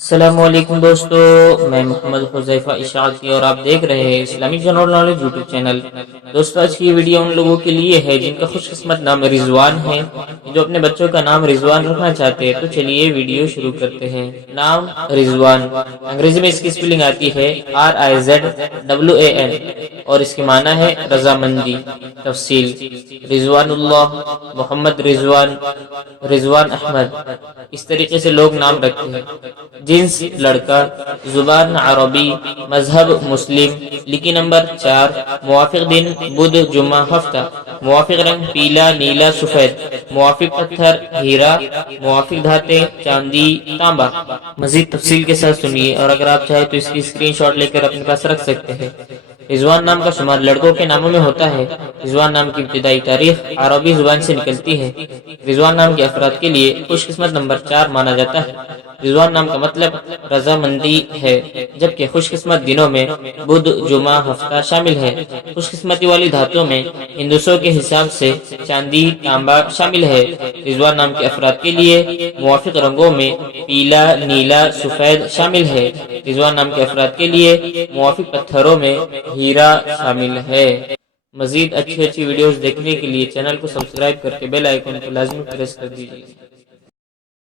السلام علیکم دوستو، میں محمد حذیفہ اشاعتی اور آپ دیکھ رہے ہیں اسلامی جنرل نالج یوٹیوب چینل۔ دوستو آج کی یہ ویڈیو ان لوگوں کے لیے ہے جن کا خوش قسمت نام رضوان ہے، جو اپنے بچوں کا نام رضوان رکھنا چاہتے ہیں۔ تو چلیے ویڈیو شروع کرتے ہیں۔ نام رضوان، انگریزی میں اس کی سپیلنگ آتی ہے RIZWAN اور اس کی معنی ہے رضامندی۔ تفصیل: رضوان اللہ، محمد رضوان، رضوان احمد، اس طریقے سے لوگ نام رکھتے ہیں۔ جنس لڑکا، زبان عربی، مذہب مسلم، لکی نمبر 4، موافق دن بدھ جمعہ ہفتہ، موافق رنگ پیلا نیلا سفید، موافق پتھر ہیرا، موافق دھاتیں چاندی تانبا۔ مزید تفصیل کے ساتھ سنیے، اور اگر آپ چاہیں تو اس کی اسکرین شاٹ لے کر اپنے پاس رکھ سکتے ہیں۔ رضوان نام کا شمار لڑکوں کے ناموں میں ہوتا ہے۔ رضوان نام کی ابتدائی تاریخ عربی زبان سے نکلتی ہے۔ رضوان نام کے افراد کے لیے خوش قسمت نمبر 4 مانا جاتا ہے۔ رضوان نام کا مطلب رضامندی ہے، جبکہ خوش قسمت دنوں میں بدھ جمعہ ہفتہ شامل ہے۔ خوش قسمتی والی دھاتوں میں ہندسوں کے حساب سے چاندی تانبا شامل ہے۔ رضوان نام کے افراد کے لیے موافق رنگوں میں پیلا نیلا سفید شامل ہے۔ رضوان نام کے افراد کے لیے موافق پتھروں میں ہیرا شامل ہے۔ مزید اچھی ویڈیوز دیکھنے کے لیے چینل کو سبسکرائب کر کے بیل آئیکن کو لازمی پریس کر دیجیے۔